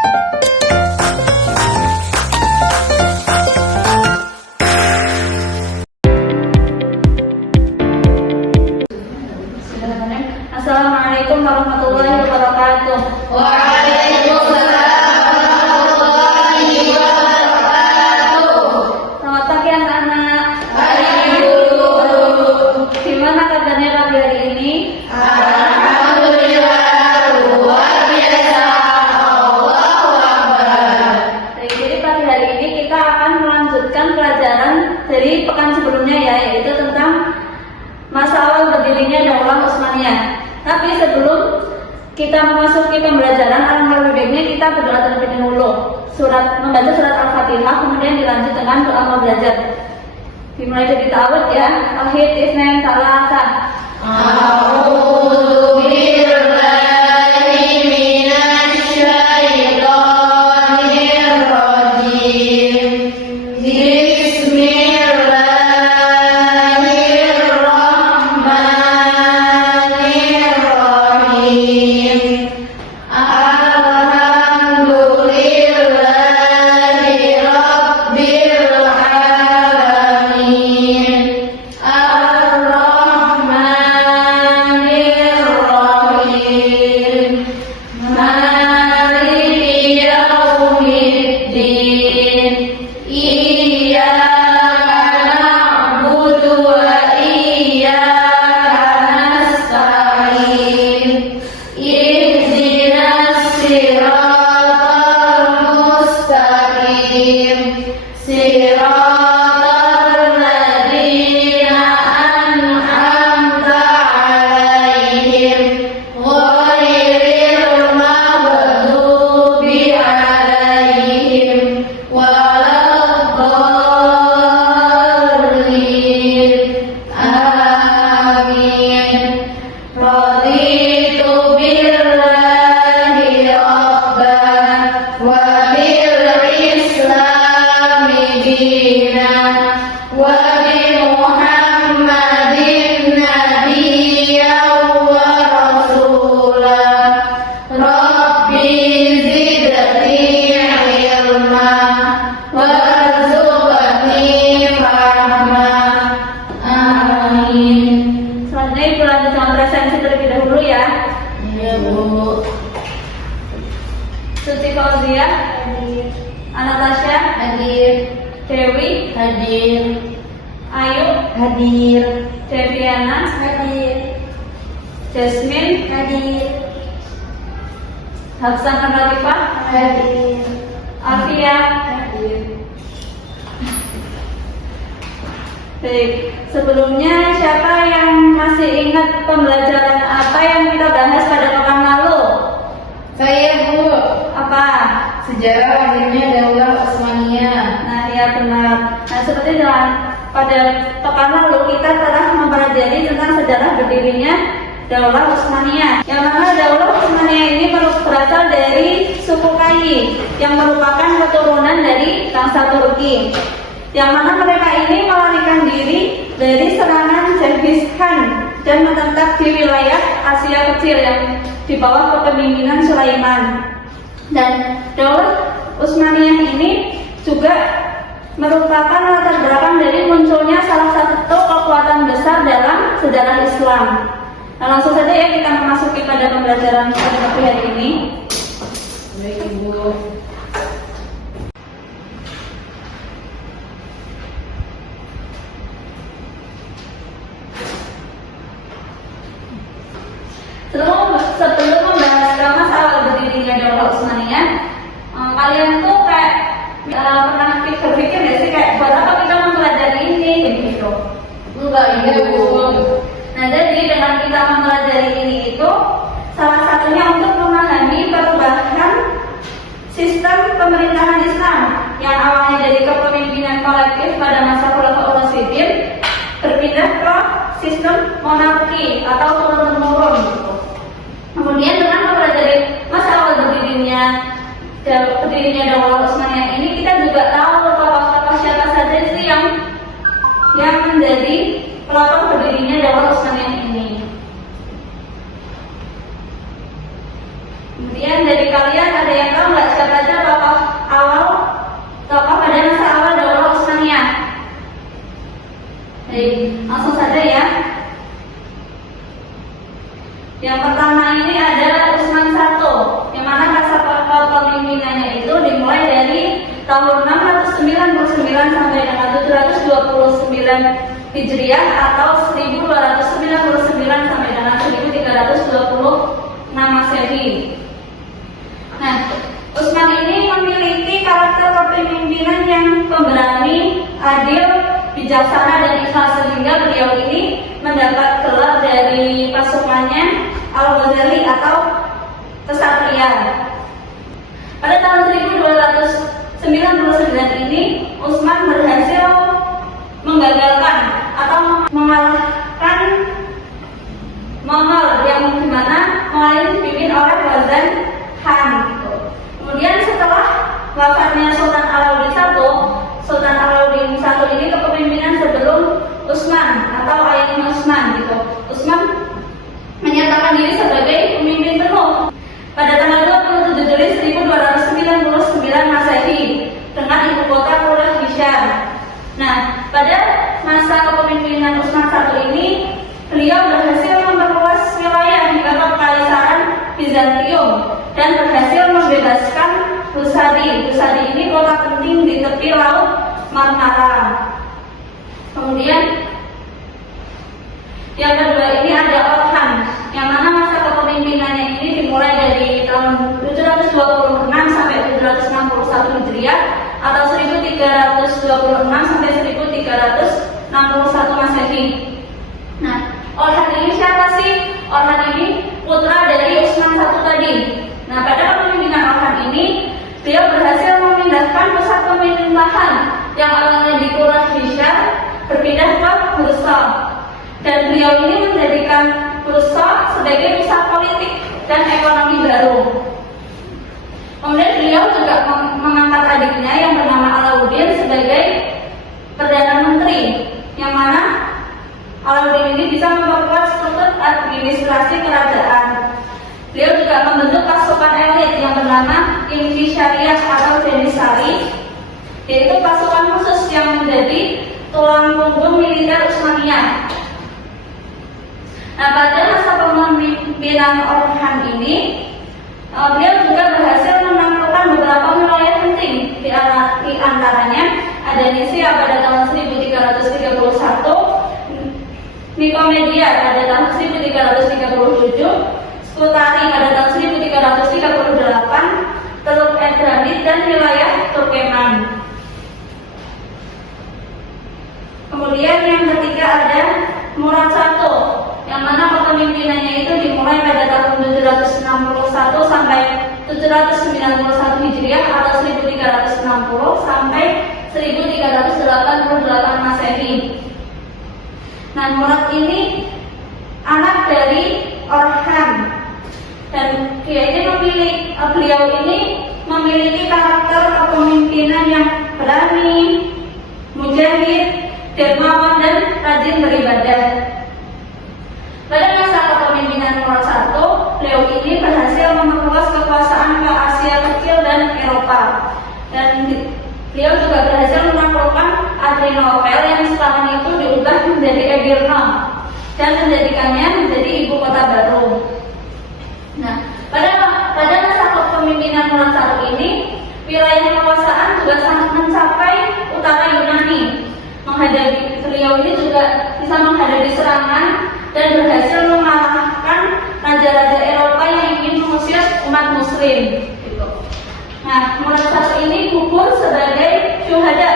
Assalamualaikum warahmatullahi wabarakatuh. Waalaikumsalam warahmatullahi wabarakatuh. Selamat pagi anak-anak. Pagi guru. Gimana kabarnya pagi hari ini? Alhamdulillah luar biasa. Allahu Akbar. Jadi pagi hari ini kita akan melanjutkan pelajaran dari pekan sebelumnya ya, yaitu tentang masa awal berdirinya Daulah Utsmaniyah. Tapi sebelum kita memasuki pembelajaran, alangkah lebih baiknya kita berdoa terlebih dahulu. Membaca surat Al-Fatihah, kemudian dilanjut dengan doa mau belajar. Dimulai dari ta'awudz ya. Wahid isnain salasa. A'udzu billahi minasy syaithanir rajim. Suci Fauzia hadir, Anastasia hadir, Dewi hadir, Ayu hadir, Deviana hadir, Jasmine hadir, Hafsan Latifah hadir, Afia hadir. Baik, sebelumnya siapa yang masih ingat pembelajaran apa yang kita bahas pada pekan lalu? Saya Bu. Apa? Sejarah lahirnya Daulah Utsmaniyah. Nah, ya benar. Nah, seperti pada pekan lalu kita telah mempelajari tentang sejarah berdirinya Daulah Utsmaniyah. Yang mana Daulah Utsmaniyah ini berasal dari suku Kai yang merupakan keturunan dari bangsa Turki. Yang mana mereka ini melarikan diri dari serangan Genghis Khan dan menetap di wilayah Asia Kecil yang di bawah kepemimpinan Sulaiman. Dan Daulah Utsmaniyah ini juga merupakan latar belakang dari munculnya salah satu kekuatan besar dalam sejarah Islam. Nah, langsung saja ya kita memasuki pada pembelajaran pada pagi hari ini. Baik Ibu. Sebelum membahas masa awal berdirinya Daulah Utsmaniyah, kalian tuh kayak pernah berpikir nggak sih kayak buat apa kita mempelajari ini gitu? Enggak, iya Bu. Nah, jadi dengan kita mempelajari ini itu salah satunya untuk memahami perubahan sistem pemerintahan Islam yang awalnya dari kepemimpinan kolektif pada masa Khulafaur Rasyidin berpindah ke sistem monarki atau turun-temurun gitu. Kemudian dengan mempelajari masa awal berdirinya Daulah Utsmaniyah ini, kita juga tahu tokoh-tokoh siapa saja sih yang menjadi pelopor berdirinya Daulah Utsmaniyah ini. Kemudian dari kalian ada yang tahu nggak siapa tahun 699 sampai dengan 729 Hijriah atau 1299 sampai dengan 1326 Masehi. Nah, Utsman ini memiliki karakter kepemimpinan yang pemberani, adil, bijaksana dan ikhlas sehingga beliau ini mendapat gelar dari pasukannya Al-Ghazali atau kesatria. Pada tahun 1299 ini Utsman berhasil menggagalkan atau mengalahkan Mongol yang dimana Mongol ini dipimpin oleh Wazan Khan. Kemudian setelah wafatnya Sultan Alauddin I ini kepemimpinan sebelum Utsman atau ayahnya Utsman gitu. Utsman menyatakan diri sebagai pemimpin penuh pada tanggal 27 Juli 1299 Masehi dengan ibu kota Quraisy Hisham. Nah, pada masa kepemimpinan Utsman I ini beliau berhasil memperluas wilayah di bawah Kekaisaran Bizantium dan berhasil membebaskan Husadi. Husadi ini kota penting di tepi laut Marmara. Kemudian yang kedua ini ada Orhan, yang mana masa kepemimpinannya ini dimulai dari tahun 726 sampai 761 Hijriah atau 1326 sampai 1361 Masehi. Nah, Orhan ini siapa sih? Orhan ini putra dari Utsman I tadi. Nah, pada kepemimpinan Orhan ini, beliau berhasil memindahkan pusat pemerintahan yang awalnya di Quraisy Hisham berpindah ke Bursa. Dan beliau ini menjadikan Bursa sebagai pusat politik dan ekonomi baru. Kemudian beliau juga mengangkat adiknya yang bernama Alauddin sebagai Perdana Menteri, yang mana Alauddin ini bisa memperkuat struktur administrasi kerajaan. Beliau juga membentuk pasukan elit yang bernama Inkisyariyah atau Janissary, yaitu pasukan khusus yang menjadi tulang punggung militer Utsmaniyah. Nah, pada masa kepemimpinan Orhan ini, beliau juga berhasil menaklukkan beberapa wilayah penting, di antaranya ada Nisia pada tahun 1331, Nikomedia pada tahun 1337, Skutari pada tahun 1338, Teluk Edremit dan wilayah Turkeman. Kemudian yang ketiga ada Murad I, yang mana kepemimpinannya itu dimulai pada tahun 761 sampai 791 Hijriah atau 1360 sampai 1388 Masehi. Nah, Murad ini anak dari Orhan dan beliau ini memiliki karakter kepemimpinan yang berani, mujahid, dermawan dan rajin beribadah. Pada masa kepemimpinan Murad I, beliau ini berhasil memperluas kekuasaan ke Asia Kecil dan Eropa. Dan beliau juga berhasil menaklukkan Adrianople yang sekarang itu diubah menjadi Edirne dan menjadikannya menjadi ibu kota baru. Nah, pada masa kepemimpinan Murad I ini, wilayah kekuasaan juga sangat mencapai utara Yunani. Beliau ini juga bisa menghadapi serangan dan berhasil mengalahkan raja-raja Eropa yang ingin mengusir umat Muslim. Gitu. Nah, Murad I ini gugur sebagai syuhada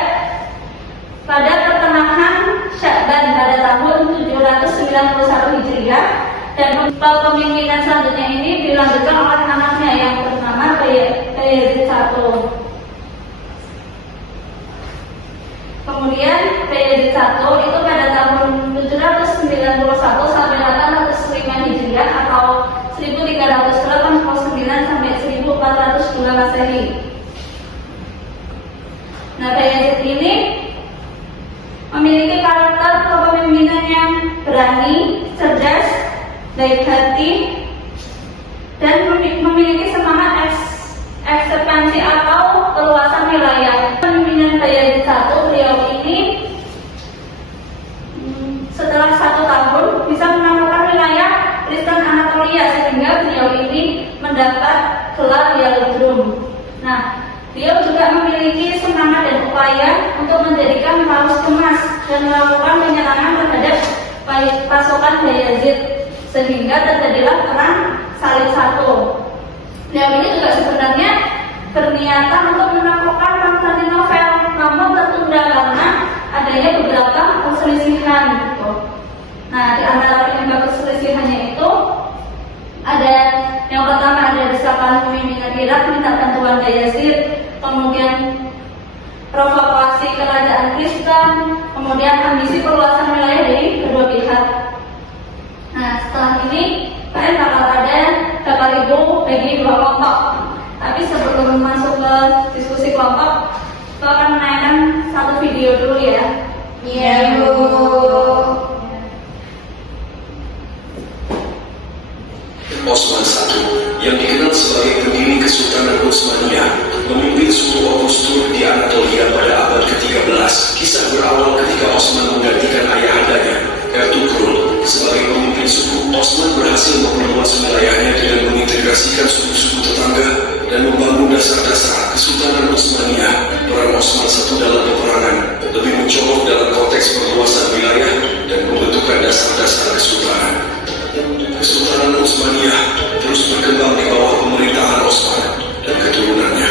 pada pertengahan Sya'ban pada tahun 791 Hijriah, dan kepemimpinan selanjutnya ini dilanjutkan oleh anaknya yang bernama Bayezid I. Kemudian Bayezid I itu pada tahun 791 sampai 805 Hijriah atau 1389 sampai 1402 Masehi. Nah, Bayezid ini memiliki karakter kepemimpinan yang berani, cerdas, baik hati, dan memiliki semangat ekspansi atau perluasan wilayah. Pemimpinan Bayezid I, beliau ini setelah 1 tahun bisa menaklukkan wilayah Kristen Anatolia sehingga beliau ini mendapat gelar Yaludrum. Nah, Beliau juga memiliki semangat dan upaya untuk menjadikan Paus kemas dan melakukan penyerangan terhadap pasukan Bayazid sehingga terjadilah perang Salib I. Beliau ini juga sebenarnya berniatan untuk menaklukkan Konstantinopel, namun tertunda karena adanya beberapa perselisihan gitu. Nah, di antara penyebab perselisihannya itu ada yang pertama ada desakan pemimpinan Irak minta bantuan Bayazid, kemudian provokasi kerajaan Kristen, kemudian ambisi perluasan wilayah dari kedua pihak. Nah, setelah ini kalian bakal ada Bapak Ibu bagi dua kelompok. Tapi sebelum masuk ke diskusi kelompok, kita akan menayangkan satu video dulu ya. Iya, Bu. Osman I yang dikenal sebagai pendiri Kesultanan Utsmaniyah memimpin suku Oghuz Turk di Anatolia pada abad ke-13. Kisah berawal ketika Osman menggantikan ayahandanya, Ertugrul, sebagai pemimpin suku. Osman berhasil memperluas wilayahnya dengan mengintegrasikan suku-suku tetangga dan membangun dasar-dasar Kesultanan Utsmaniyah. Peran Osman I dalam peperangan lebih mencolok dalam konteks perluasan wilayah dan pembentukan dasar-dasar kesultanan. Kesultanan Utsmaniyah terus berkembang di bawah pemerintahan Osman dan keturunannya,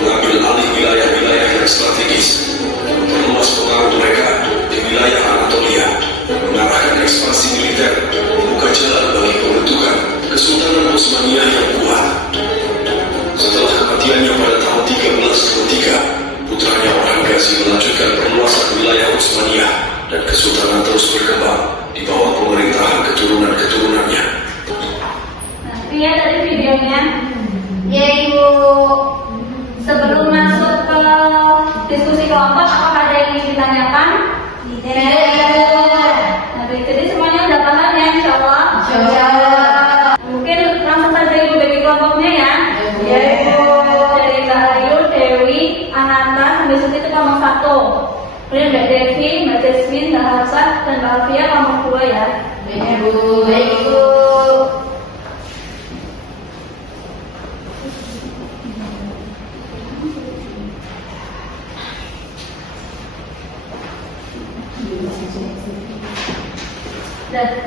mengambil alih wilayah-wilayah yang strategis, memperluas pengaruh mereka di wilayah Anatolia, mengarahkan ekspansi militer, membuka jalan bagi pembentukan Kesultanan Utsmaniyah yang kuat. Setelah kematiannya pada tahun 1323, putranya Orhan Gazi melanjutkan perluasan wilayah Utsmaniyah dan kesultanan terus berkembang di bawah pemerintahan keturunan-keturunannya. Nah, lihat dari videonya. Iya, Ibu. Sebelum masuk ke diskusi kelompok, apakah ada yang ingin ditanyakan? Nah, jadi semuanya udah paham ya, insya Allah. Mungkin langsung saja Ibu bagi kelompoknya ya. Iya, Ibu. Dari Mbak Ayu, Dewi, Ananta, sampai sini itu kelompok 1. Kemudian Mbak Devi, Mbak Jasmine, Mbak Hafsat, dan Mbak Alfia kelompok 2 ya. Iya, Bu. Baik, Bu.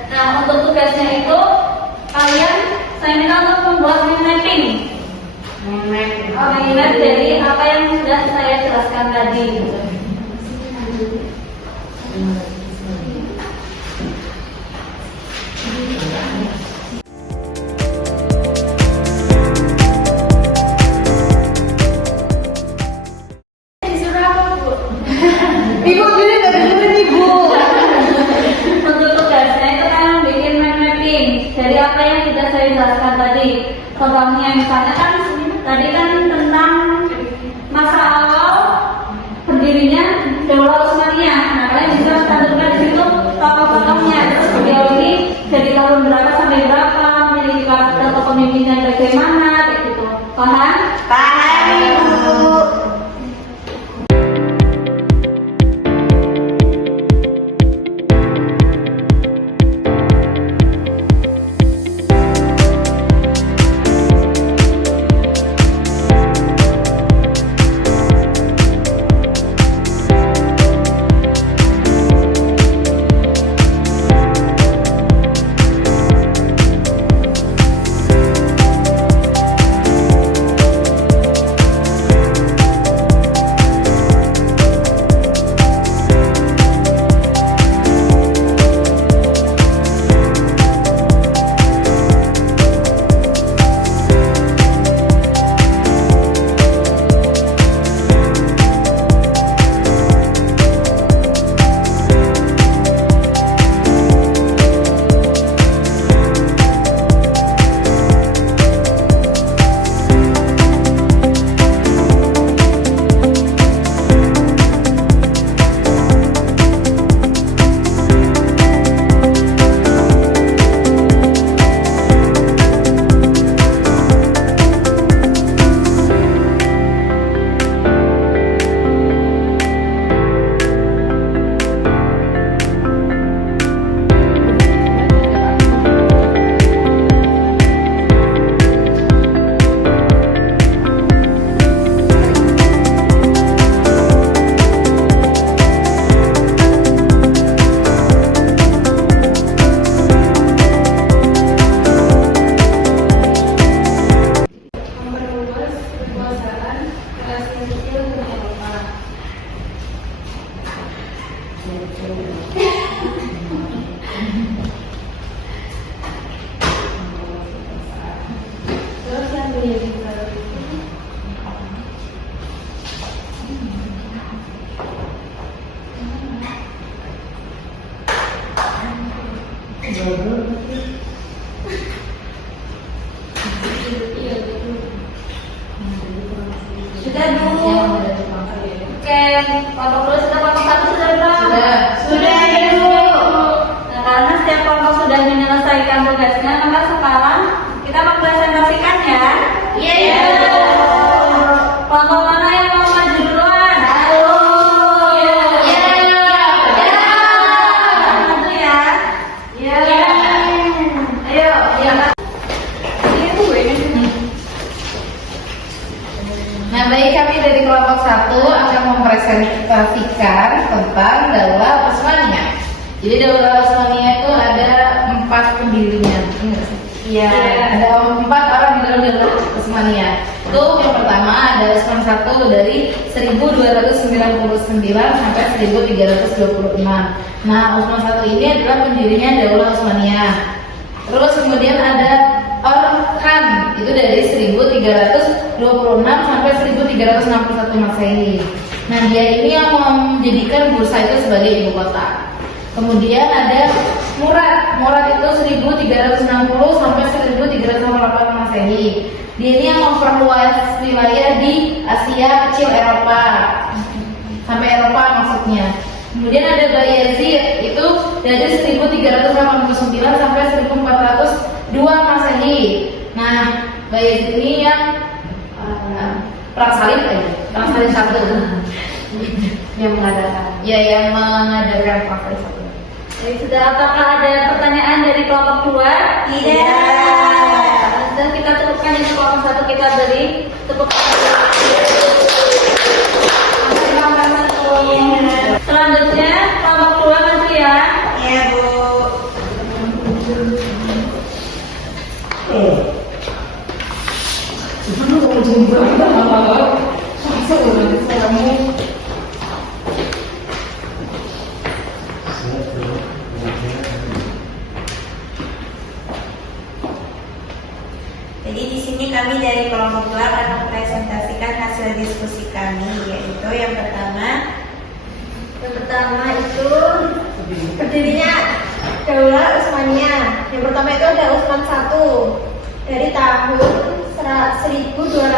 Nah, untuk tugasnya itu kalian saya minta untuk membuat mind mapping. Mind map dari apa yang sudah saya jelaskan tadi. Disuruh apa, Bu? Ibu, ini nggak dengerin, Ibu. Untuk tugasnya itu kan bikin mind mapping dari apa yang sudah saya jelaskan tadi. Contohnya misalnya kan tadi kan tentang masa awal berdirinya Daulah Utsmaniyah. Nah, kalian bisa cantumkan di situ tokoh-tokohnya. Terus beliau ini dari tahun berapa sampai berapa, memiliki karakter kepemimpinan bagaimana, kayak gitu. Paham? Paham, Ibu. Terus yang berdiri. Sudah dulu. Oke, kelompok dua sudah, kelompok satu sudah belum? Sudah, Ibu. Nah, karena setiap kelompok sudah menyelesaikan tugasnya, maka sekarang kita mempresentasikan ya. Iya. Kelompok mana yang mau maju duluan? Maju ya. Ayo. Nah, baik, kami dari kelompok 1 akan mempresentasikan tentang Daulah Utsmaniyah. Jadi Daulah Utsmaniyah itu ada 4 pendirinya. Iya. Ada 4 orang di dalam Daulah Utsmaniyah. Itu yang pertama ada Utsman I dari 1299 sampai 1326. Nah, Utsman I ini adalah pendirinya Daulah Utsmaniyah. Terus kemudian ada Orhan itu dari 1326 sampai 1361 Masehi. Nah, dia ini yang menjadikan Bursa itu sebagai ibu kota. Kemudian ada Murad itu 1360 sampai 1308 Masehi. Dia ini yang memperluas wilayah di Asia Kecil Eropa sampai Eropa maksudnya. Kemudian ada Bayezid itu dari 1389 sampai 1402 Masehi. Nah, Bayezid ini yang perang salib aja, perang salib 1 yang mengadakan, yang mengadakan perang salib 1. Jadi sudah, apakah ada pertanyaan dari kelompok 2? Tidak. Dan kita cukupkan ini kelompok 1 kita beri tepuk tangan. Selanjutnya kelompok 2 maju ya. Iya, Bu. Jadi di sini kami dari kelompok 2 akan mempresentasikan hasil diskusi kami, yaitu yang pertama itu berdirinya Daulah Utsmaniyah. Yang pertama itu ada Utsman I dari tahun 1299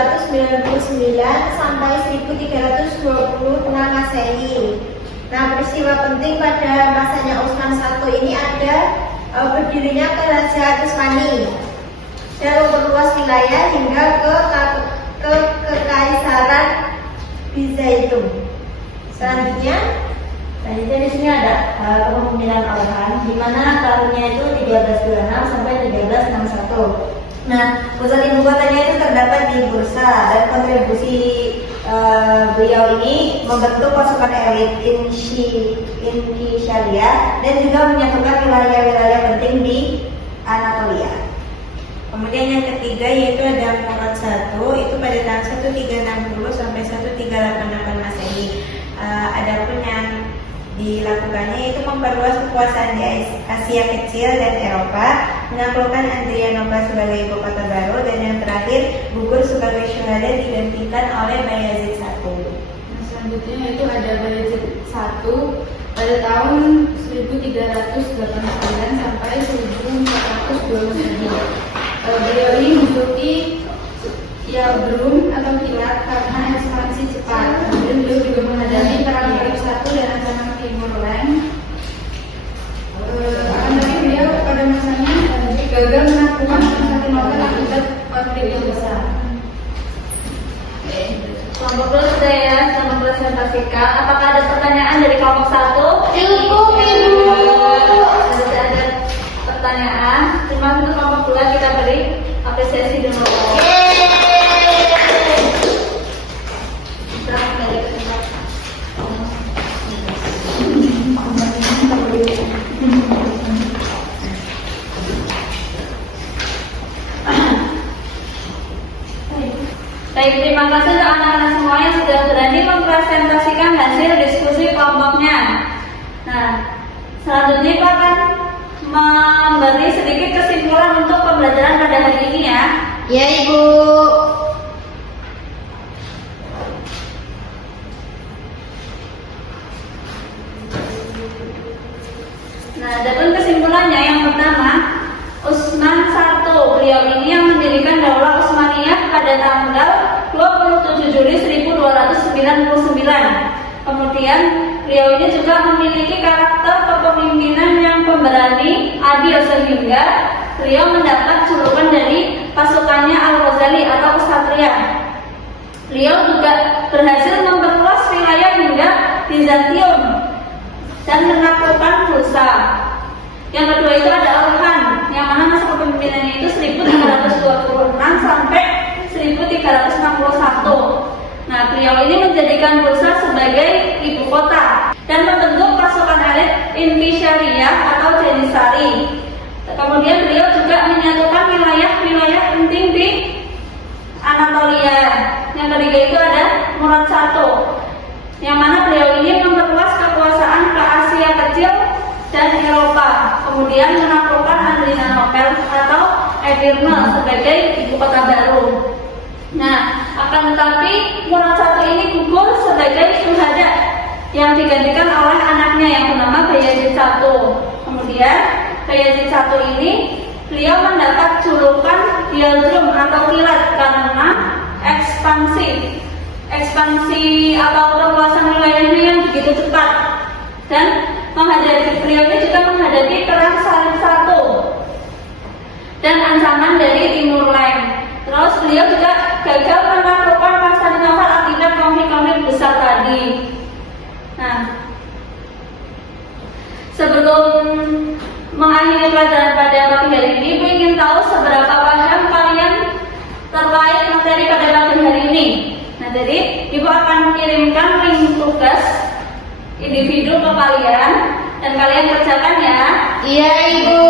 sampai 1326 Masehi. Nah, peristiwa penting pada masanya Utsman I ini ada berdirinya Kerajaan Utsmani dan memperluas wilayah hingga ke Kekaisaran Bizantium. Selanjutnya di sini ada kepemimpinan Orhan, di mana tahunnya itu 1326 sampai 1361. Nah, pusat ibu kotanya itu terdapat di Bursa dan kontribusi beliau ini membentuk pasukan elit Indonesia dan juga menyatukan wilayah-wilayah penting di Anatolia. Kemudian yang ketiga yaitu ada Murad I itu pada tahun 1360 sampai 1388 Masehi. Adapun yang dilakukannya itu memperluas kekuasaan di Asia Kecil dan Eropa, menaklukkan Adrianople sebagai ibu kota baru, dan yang terakhir gugur sebagai syuhada digantikan oleh Bayezid I. Nah, selanjutnya itu ada Bayezid I pada tahun 1389 sampai 1402 Masehi. Beliau ini menduduki Yablum atau Kilat karena ekspansi cepat. Kemudian beliau juga menghadapi perang Salib I dan ancaman Timur Leng. Akan tetapi beliau pada masanya gagal menaklukkan Konstantinopel akibat konflik yang besar. Kelompok 2 sudah ya, sudah mempresentasikan. Apakah ada pertanyaan dari kelompok 1? Cukup, Ibu. Sudah ada pertanyaan. Terima kasih kelompok 2, kita beri apresiasi dan hormat. Baik, terima kasih untuk anak-anak semua yang sudah berani mempresentasikan hasil diskusi kelompoknya. Nah, selanjutnya Ibu akan memberi sedikit kesimpulan untuk pembelajaran pada hari ini ya. Ya Ibu. Nah, adapun kesimpulannya yang pertama, Utsman I, beliau ini yang mendirikan Daulah Utsmaniyah pada tanggal 27 Juli 1299. Kemudian beliau ini juga memiliki karakter kepemimpinan yang pemberani, adil sehingga beliau mendapat julukan dari pasukannya Al-Ghazali atau Ksatria. Beliau juga berhasil memperluas wilayah hingga Bizantium dan menaklukkan Bursa. Yang kedua itu ada Orhan, yang mana masa kepemimpinannya itu 1326 sampai 1361. Nah, beliau ini menjadikan Bursa sebagai ibu kota dan membentuk pasukan elit Intisariyah atau Janissary. Kemudian beliau juga menyatukan wilayah-wilayah penting di Anatolia. Yang ketiga itu ada Murad I, yang mana beliau ini memperluas kekuasaan ke Asia Kecil dan Eropa. Kemudian menaklukkan Adrianople atau Edirne sebagai ibu kota baru. Nah, akan tetapi Murad I ini gugur sebagai syuhada yang digantikan oleh anaknya yang bernama Bayezid I. Kemudian Bayezid I ini beliau mendapat julukan Yaldrum atau Kilat karena ekspansi atau perluasan wilayahnya yang begitu cepat, dan beliau ini juga menghadapi perang Salib I dan ancaman dari Timur Leng. Terus beliau juga gagal menaklukkan Konstantinopel akibat konflik-konflik besar tadi. Nah, sebelum mengakhiri pelajaran pada pagi hari ini, Ibu ingin tahu seberapa paham kalian terkait materi pada pagi hari ini. Nah, jadi Ibu akan mengirimkan link tugas individu ke kalian dan kalian kerjakan ya. Iya Ibu.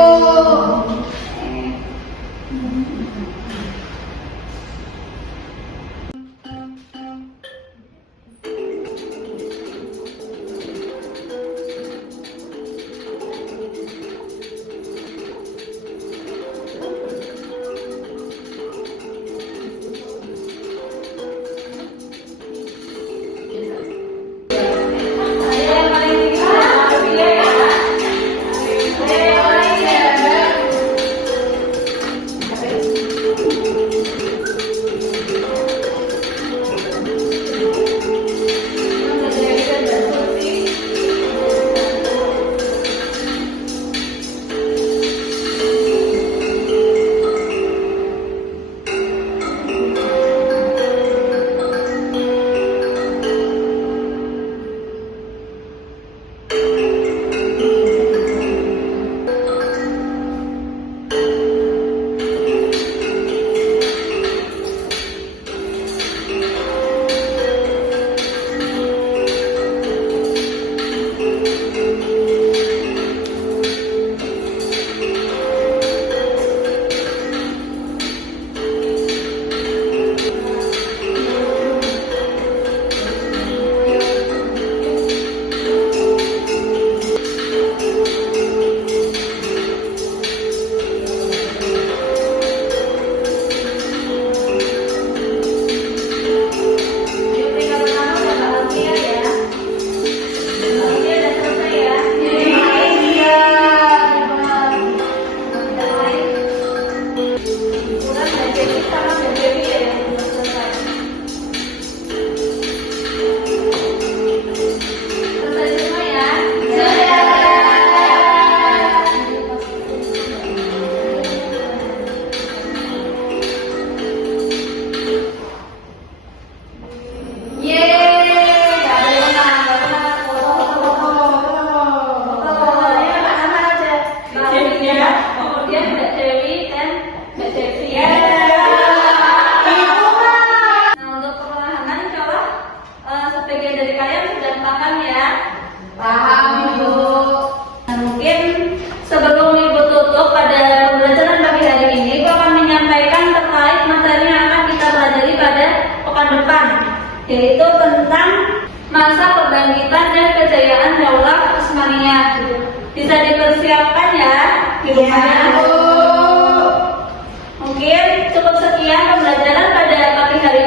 yaitu tentang masa kebangkitan dan kejayaan Daulah Utsmaniyah. Bisa dipersiapkan ya di rumahnya. Mungkin cukup sekian pembelajaran pada pagi hari